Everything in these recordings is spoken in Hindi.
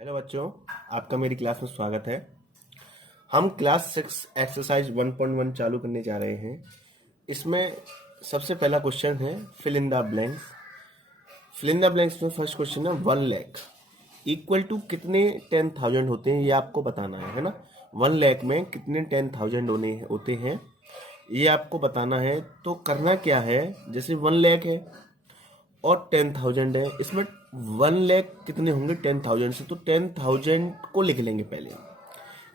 हेलो बच्चों, आपका मेरी क्लास में स्वागत है। हम क्लास 6 एक्सरसाइज 1.1 चालू करने जा रहे हैं। इसमें सबसे पहला क्वेश्चन है fill in the blanks. Fill in the blanks में फर्स्ट क्वेश्चन है 1 लाख इक्वल टू कितने 10,000 होते हैं, ये आपको बताना है ना। 1 लाख में कितने 10,000 होते हैं ये आपको बताना है। तो करना क्या है, जैसे 1 लाख है और 10,000 है, इसमें 1 लाख कितने होंगे 10,000 से, तो 10,000 को लिख लेंगे। पहले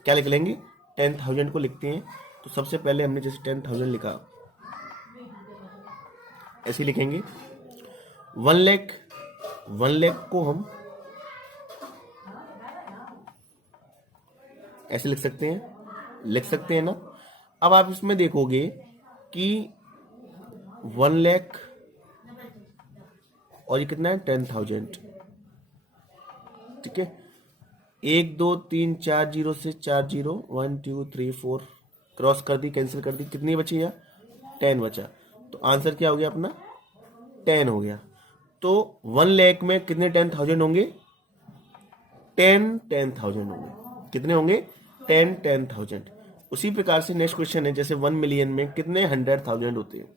क्या लिख लेंगे, 10,000 को लिखते हैं। तो सबसे पहले हमने जैसे 10,000 लिखा, ऐसे लिखेंगे। 1 लाख को हम ऐसे लिख सकते हैं ना। अब आप इसमें देखोगे कि 1 लाख और ये कितना है 10,000, ठीक है। 1 2 3 4 जीरो से 4 जीरो, 1 2 3 4 क्रॉस कर दी, कैंसिल कर दी, कितनी बची है 10 बचा। तो आंसर क्या हो गया अपना 10 हो गया। तो 1 लाख में कितने 10,000 होंगे 10,000 होंगे। कितने होंगे 10,000। उसी प्रकार से नेक्स्ट क्वेश्चन है, जैसे 1 मिलियन में कितने 100,000 होते हैं।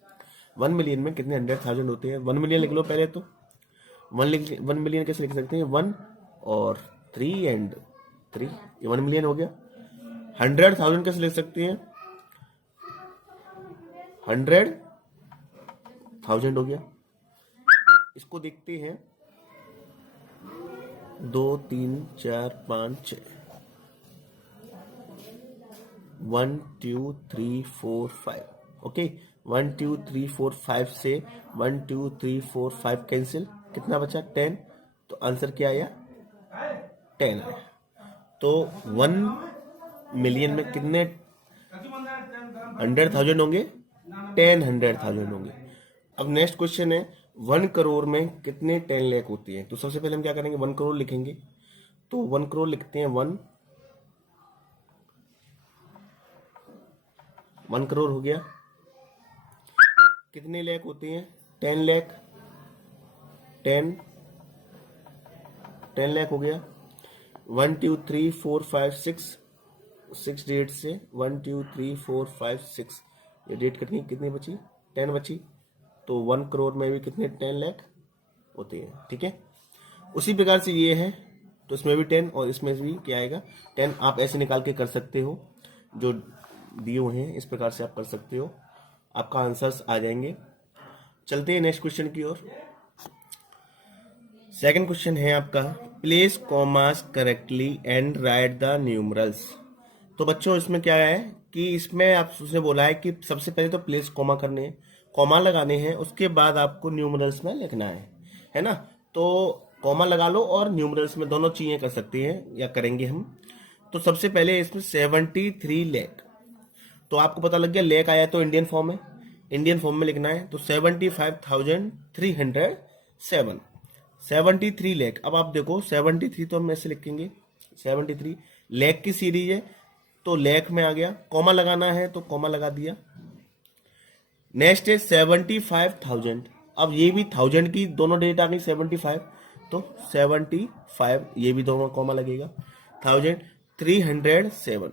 1 मिलियन में कितने 100,000 होते हैं। 1 मिलियन लिख लो पहले। तो 1 मिलियन कैसे लिख सकते हैं, 1 और 3 एंड 3, ये 1 मिलियन हो गया। 100,000 कैसे लिख सकते हैं, 100,000 हो गया। इसको देखते हैं 2 3 4 5 6, 1 2 3 4 5, ओके। 1 2 3 4 5 से 1 2 3 4 5 कैंसिल, कितना बचा 10। तो आंसर क्या आया 10 आया। तो 1 मिलियन में कितने 100,000 होंगे 100,000 होंगे। अब नेक्स्ट क्वेश्चन है 1 करोड़ में कितने 10 लाख होती है। तो सबसे पहले हम क्या करेंगे 1 करोड़ लिखेंगे। तो 1 करोड़ लिखते हैं, 1 करोड़ हो गया। कितने लाख होते हैं 10 लाख, 10 लाख हो गया। 1 2 3 4 5 6 डेट से 1 2 3 4 5 6, ये डेट कितनी बची 10 बची। तो 1 करोड़ में भी कितने 10 लाख होते हैं, ठीक है। उसी प्रकार से ये है, तो इसमें भी 10 और इसमें भी क्या आएगा 10। आप ऐसे निकाल के कर सकते हो, जो दिए हुए हैं इस प्रकार से आप कर सकते हो, आपका आंसर्स आ जाएंगे। चलते हैं नेक्स्ट क्वेश्चन की ओर। सेकंड क्वेश्चन है आपका place commas correctly and write the numerals. तो बच्चों इसमें क्या है कि इसमें आप उसने बोला है कि सबसे पहले तो प्लेस कॉमा करने हैं, कॉमा लगाने हैं, उसके बाद आपको न्यूमरल्स में लिखना है ना। तो कॉमा लगा लो और न्यूमरल्स में दोनों चीजें कर सकते हैं या करेंगे हम। तो सबसे पहले इसमें 73 लाख, तो आपको पता लग गया लाख आया तो इंडियन फॉर्म है, इंडियन फॉर्म में लिखना है। तो 75,307, 73 लाख। अब आप देखो 73 तो हम ऐसे लिखेंगे, 73 लाख की सीरीज है तो लाख में आ गया, कॉमा लगाना है तो कॉमा लगा दिया। नेक्स्ट है 75,000, अब ये भी 1000 की दोनों डेट आ गई 75, तो 75 ये भी दोनों कॉमा लगेगा। 1000 307,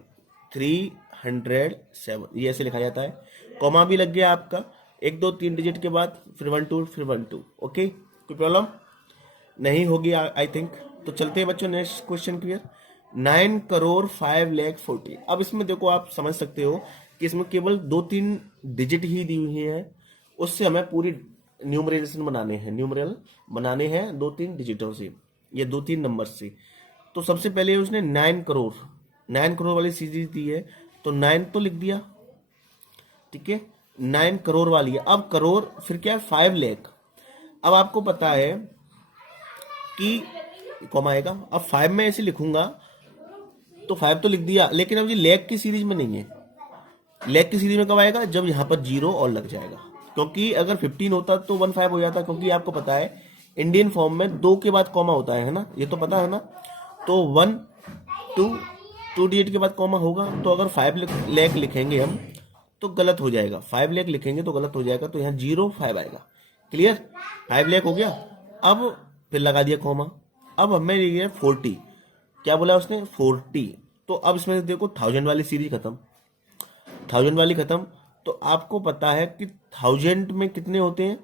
307 ये ऐसे लिखा जाता है, कॉमा भी लग गया आपका 1 2 3 डिजिट के बाद, फिर 1 2 फिर 1 2, ओके। कोई प्रॉब्लम नहीं होगी आई थिंक। तो चलते हैं बच्चों next question clear. 9 crore 5 lakh 40। अब इसमें देखो आप समझ सकते हो कि इसमें केवल 2-3 डिजिट ही दी हुई है, उससे हमें पूरी न्यूमरल बनाने हैं 2-3 डिजिटों से, ये 2-3 नंबर से। तो सबसे पहले उसने 9 करोड़ वाली सीरीज दी है, तो 9 तो लिख दिया, ठीक है। 9 करोड़ वाली है, अब करोड़ फिर क्या है 5 लाख। अब आपको पता है कि कॉमा आएगा, अब 5 में ऐसे लिखूंगा तो 5 तो लिख दिया, लेकिन अब ये लेग की सीरीज में नहीं है। लेग की सीरीज में कब आएगा, जब यहां पर 0 और लग जाएगा, क्योंकि अगर 15 होता तो 15 हो जाता, क्योंकि आपको पता है इंडियन फॉर्म में 2 के बाद कॉमा होता है ना, ये तो पता है ना। तो 1 2 डिजिट के बाद कॉमा होगा, तो अगर 5 लाख लिखेंगे हम तो गलत हो जाएगा, 5 लाख लिखेंगे तो गलत हो जाएगा, तो यहाँ 05 आएगा। क्लियर, 5 लाख हो गया। अब फिर लगा दिया कॉमा, अब हमें ये 40, क्या बोला उसने 40। तो अब इसमें से देखो 1000 वाली सीरीज खत्म, 1000 वाली खत्म। तो आपको पता है कि 1000 में कितने होते हैं,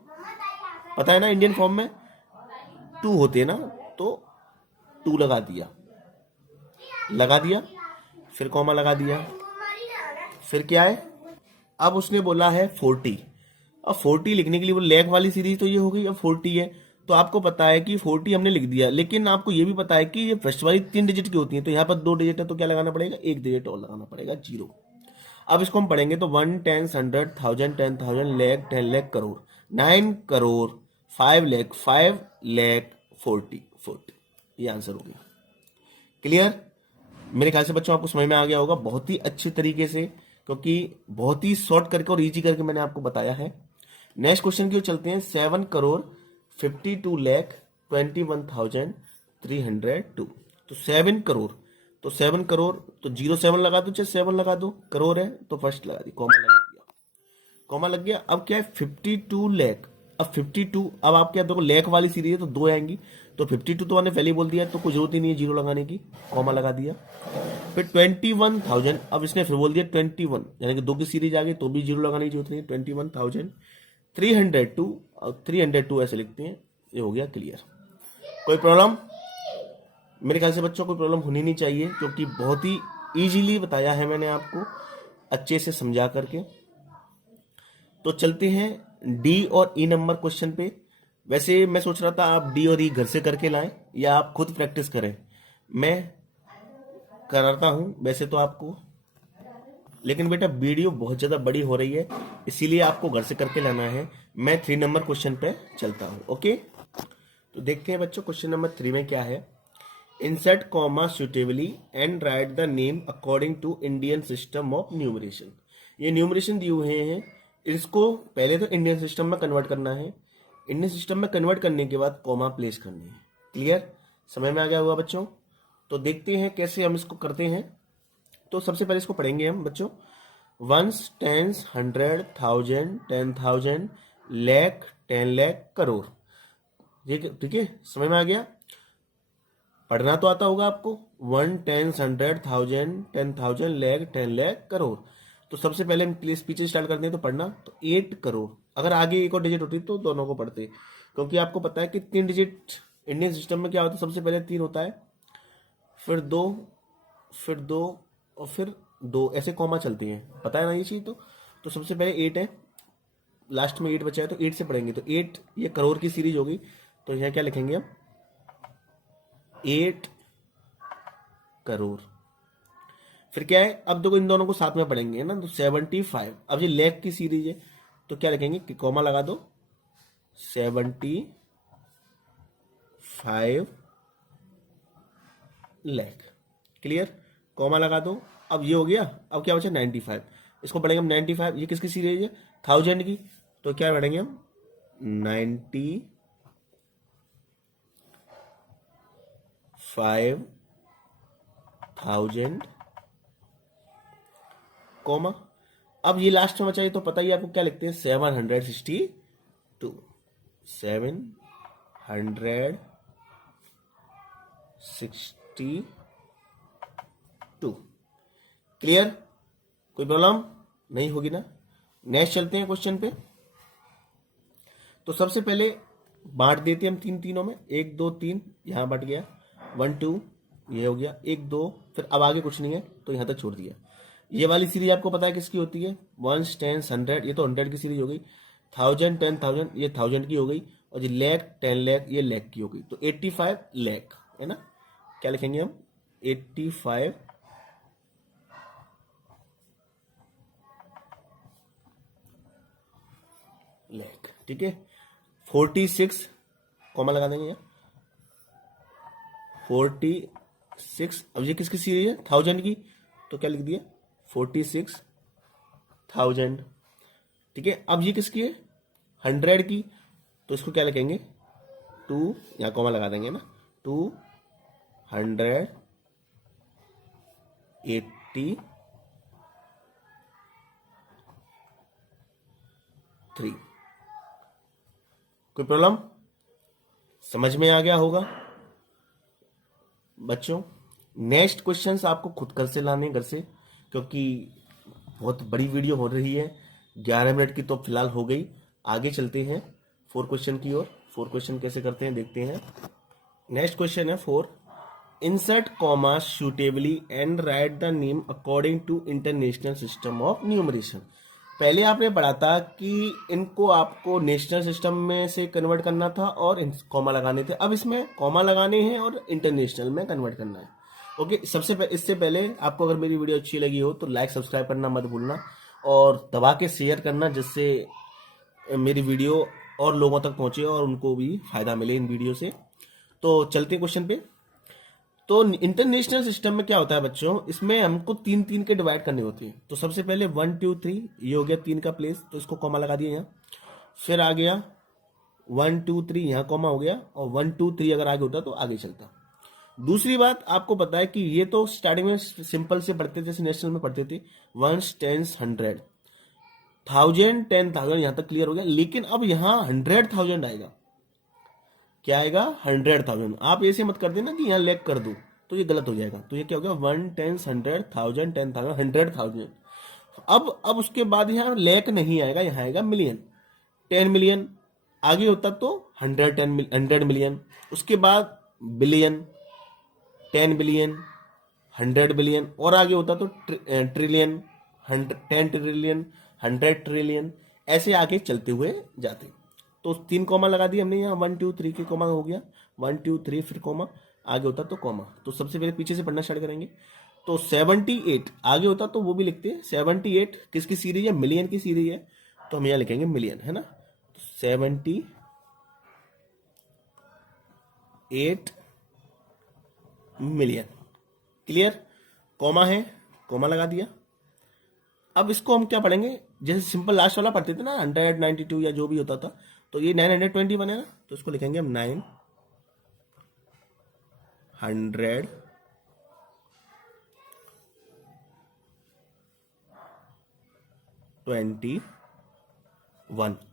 पता है ना, इंडियन फॉर्म में 2 होते हैं ना। तो 2 लगा दिया, लगा दिया, फिर कॉमा लगा दिया, फिर क्या है, अब उसने बोला है 40। अब 40 लिखने के लिए वो लैख वाली सीरीज तो ये हो गई, अब 40 है। तो आपको पता है कि 40 हमने लिख दिया, लेकिन आपको ये भी पता है कि ये फर्स्ट वाली 3 डिजिट की होती है, तो यहाँ पर 2 डिजिट है, तो क्या लगाना पड़ेगा, 1 डिजिट और लगाना पड़ेगा, 0। अब इसको हम पढ़ेंगे तो 1 10 100 1000 10,000 लैख 10 लैख करोड़, 9 करोड़ 5 लैख 5 लैख 40। ये आंसर हो गया। क्लियर। मेरे ख्याल से बच्चों आपको समझ में आ गया होगा बहुत ही अच्छे तरीके से, क्योंकि बहुत ही शॉर्ट करके और इजी करके मैंने आपको बताया है। नेक्स्ट क्वेश्चन की ओर चलते हैं। 7 करोड़ 52 लैख 21,302। तो 7 करोड़, तो 7 करोड़, तो 07 लगा दो, चाहे 7 लगा दो, करोड़ है तो फर्स्ट लगा दी, कॉमा लगा दिया, कॉमा लग गया। अब क्या है 52 लैख, अब 52, अब आप क्या देखो लैख वाली सीरीज है तो 2 आएंगी, तो 52 तो मैंने पहले ही बोल दिया, तो कोई जरूरत ही नहीं है जीरो लगाने की, कॉमा लगा दिया। फिर 21,000, अब इसने फिर बोल दिया 21, यानी कि 2 की सीरीज आ गई तो भी जीरो लगाने की जरूरत नहीं, 21,302, और 302 ऐसे लिखते हैं। ये हो गया क्लियर। कोई प्रॉब्लम? मेरे ख्याल से बच्चों कोई प्रॉब्लम होनी नहीं चाहिए, क्योंकि बहुत ही इजीली बताया है मैंने आपको, अच्छे से समझा करके। तो चलते हैं डी और ई नंबर क्वेश्चन पे। वैसे मैं सोच रहा था आप डी और ई घर से करके लाएं या आप खुद प्रैक्टिस करें, मैं कराता हूं वैसे तो आपको, लेकिन बेटा वीडियो बहुत ज़्यादा बड़ी हो रही है, इसीलिए आपको घर से करके लाना है। मैं 3 नंबर क्वेश्चन पे चलता हूं, ओके। तो देखते हैं बच्चों क्वेश्चन नंबर 3 में क्या है। Insert comma suitably and write the name according to Indian system of numeration. ये न्यूमरेशन दिए हुए हैं, इसको पहले तो इंडियन सिस्टम में कन्वर्ट करना है, इंडियन सिस्टम में कन्वर्ट करने के बाद कॉमा प्लेस करनी है। क्लियर, समझ में आ गया होगा बच्चों। तो देखते हैं कैसे हम इसको करते हैं। तो सबसे पहले इसको पढ़ेंगे हम बच्चों। Ones, tens, 100, 1000, 10,000, lakh, 10 lakh, crore. ठीक है, समझ में आ गया। पढ़ना तो आता होगा आपको। 1 10 100 1000 10,000 लैख 10 लैख करोड़। तो सबसे पहले हम प्लीज पीछे स्टार्ट करते हैं, तो पढ़ना तो 8 करोड़। अगर आगे एक और डिजिट होती तो दोनों को पढ़ते, क्योंकि आपको पता है कि 3 डिजिट इंडियन सिस्टम में क्या होता है, सबसे पहले 3 होता है, फिर 2, फिर 2, और फिर 2, ऐसे कॉमा चलती हैं, पता है ना ये चीज। तो सबसे पहले 8 है, लास्ट में 8 बचा है, तो 8 से पढ़ेंगे। तो 8 ये करोड़ की सीरीज होगी, तो यहाँ क्या लिखेंगे हम, 8 करोड़। फिर क्या है, अब देखो इन दोनों को साथ में पढ़ेंगे ना, तो 75। अब ये लैख की सीरीज है, तो क्या लिखेंगे कि कॉमा लगा दो, 75 लैख। क्लियर, कॉमा लगा दो। अब ये हो गया, अब क्या बचा 95, इसको पढ़ेंगे हम 95। ये किसकी सीरीज है, 1000 की, तो क्या पढ़ेंगे हम 95,000 कॉमा। अब ये लास्ट में बचा, ये तो पता ही आपको, क्या लिखते हैं 762, 762। क्लियर, कोई प्रॉब्लम नहीं होगी ना। नेक्स्ट चलते हैं क्वेश्चन पे। तो सबसे पहले बांट देते हैं हम तीन तीनों में, 1 2 3, यहाँ बट गया, 1 2, ये हो गया 1 2, फिर अब आगे कुछ नहीं है तो यहाँ तक छोड़ दिया। ये वाली सीरीज आपको पता है किसकी होती है, 1 10 100, ये तो 100 की सीरीज हो गई, 1000 10,000 ये 1000 की हो गई, और ये लैख 10 लैख ये लैख की हो गई। तो 85 लैख है ना, क्या लिखेंगे हम 85 लैख। ठीक है, 46 कॉमा लगा देंगे, 46। अब ये किसकी सीरीज है, 1000 की, तो क्या लिख दिया 46,000। ठीक है, अब ये किसकी है 100 की, तो इसको क्या लिखेंगे 2, यहाँ कॉमा लगा देंगे ना, 283। कोई प्रॉब्लम, समझ में आ गया होगा बच्चों। नेक्स्ट क्वेश्चंस आपको खुद घर से लाने, घर से, क्योंकि बहुत बड़ी वीडियो हो रही है। 11 मिनट की तो फिलहाल हो गई। आगे चलते हैं 4 क्वेश्चन की ओर। 4 क्वेश्चन कैसे करते हैं देखते हैं। नेक्स्ट क्वेश्चन है 4, insert comma suitably and write the name according to international system of numeration. पहले आपने पढ़ा था कि इनको आपको नेशनल सिस्टम में से कन्वर्ट करना था और कॉमा लगाने थे। अब इसमें कॉमा लगाने हैं और इंटरनेशनल में कन्वर्ट करना है। ओके, इससे पहले आपको अगर मेरी वीडियो अच्छी लगी हो तो लाइक सब्सक्राइब करना मत भूलना और दबा के शेयर करना, जिससे मेरी वीडियो और लोगों तक पहुंचे और उनको भी फायदा मिले इन वीडियो से। तो चलते हैं क्वेश्चन पे। तो इंटरनेशनल सिस्टम में क्या होता है बच्चों, इसमें हमको 3-3 के डिवाइड करने होते हैं। तो सबसे पहले 1 2 3, ये हो गया 3 का प्लेस, तो इसको कॉमा लगा दिया यहाँ। फिर आ गया 1 2 3, यहाँ कॉमा हो गया, और 1 2 3 अगर आगे होता तो आगे चलता। दूसरी बात आपको पता है कि ये तो स्टार्टिंग में सिंपल से पढ़ते थे, जैसे नेशनल में पढ़ते थे 1s 10s 100 1000 10,000, यहां तक क्लियर हो गया। लेकिन अब यहाँ 100,000 आएगा। क्या आएगा? 100,000। आप ऐसे मत कर देना कि यहाँ लेक कर दो, तो ये गलत हो जाएगा। तो ये क्या हो गया? 1 10 100,000 10,000 100,000। अब उसके बाद यहाँ लेक नहीं आएगा, यहाँ आएगा मिलियन। 10 मिलियन आगे होता तो 100 मिलियन, उसके बाद बिलियन, 10 बिलियन, 100 बिलियन, और आगे होता तो ट्रिलियन, 10 ट्रिलियन, 100 ट्रिलियन, ऐसे आगे चलते हुए जाते। तो 3 कॉमा लगा दिए हमने यहाँ। 1 2 3 के कॉमा हो गया, 1 2 3 फिर कॉमा, आगे होता तो कॉमा। तो सबसे पहले पीछे से पढ़ना स्टार्ट करेंगे। तो 78 आगे होता तो वो भी लिखते हैं। 78 किसकी सीरीज है? मिलियन की सीरीज है, तो हम यहाँ लिखेंगे मिलियन, है ना। 78 मिलियन। क्लियर? कॉमा है, कॉमा लगा दिया। अब इसको हम क्या पढ़ेंगे, जैसे सिंपल लास्ट वाला पढ़ते थे ना, 192 या जो भी होता था, तो ये 921 है ना, तो इसको लिखेंगे हम 921।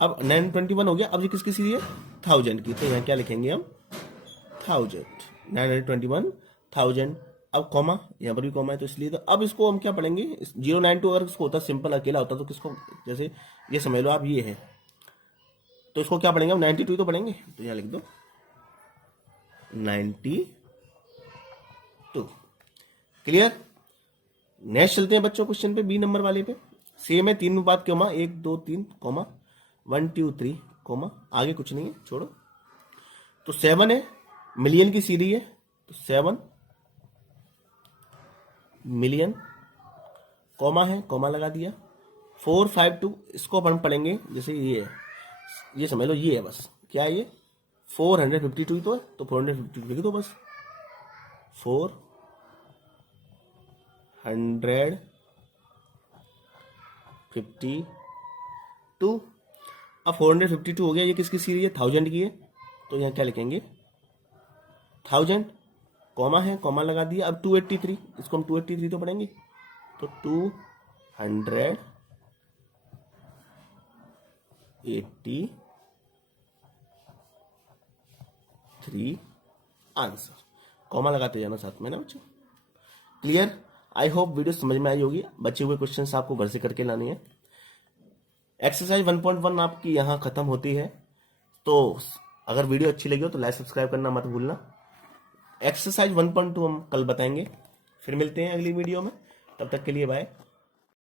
अब 921 हो गया। अब ये किसकी सीरीज है? 1000 की, तो यहाँ क्या लिखेंगे हम? 1000, 921,000। अब कॉमा, यहाँ पर भी कॉमा है तो इसलिए। तो अब इसको हम क्या पढ़ेंगे? 092 अगर इसको होता सिंपल अकेला होता तो किसको, जैसे ये समझ लो आप ये है, तो इसको क्या पढ़ेंगे हम? 92 तो पढ़ेंगे, तो यहाँ लिख दो 92। क्लियर? नेक्स्ट चलते हैं बच्चों क्वेश्चन पे, बी नंबर वाले पे। सेम है, 3 बात कॉमा, 1 2 3 कॉमा, 1 2 3 कॉमा, आगे कुछ नहीं है, छोड़ो। तो 7 है, मिलियन की सीरीज है, तो 7 मिलियन, कॉमा है, कॉमा लगा दिया। 4 5 2, इसको हम पढ़ेंगे जैसे ये है, ये समझ लो ये है बस। क्या है ये? 452 तो है, तो 452 लिख दो बस। 452। अब 452 हो गया, ये किसकी सीरीज है? 1000 की है, तो यहाँ क्या लिखेंगे? 1000, कॉमा है, कॉमा लगा दिया। अब 283, इसको हम 283 तो पढ़ेंगे, तो 283 आंसर। कॉमा लगाते जाना साथ में ना बच्चों। क्लियर? आई होप वीडियो समझ में आई होगी। बचे हुए क्वेश्चंस आपको घर से करके लाने हैं। एक्सरसाइज 1.1 आपकी यहाँ खत्म होती है। तो अगर वीडियो अच्छी लगी हो तो लाइक सब्सक्राइब करना मत भूलना। एक्सरसाइज 1.2 हम कल बताएंगे। फिर मिलते हैं अगली वीडियो में, तब तक के लिए बाय।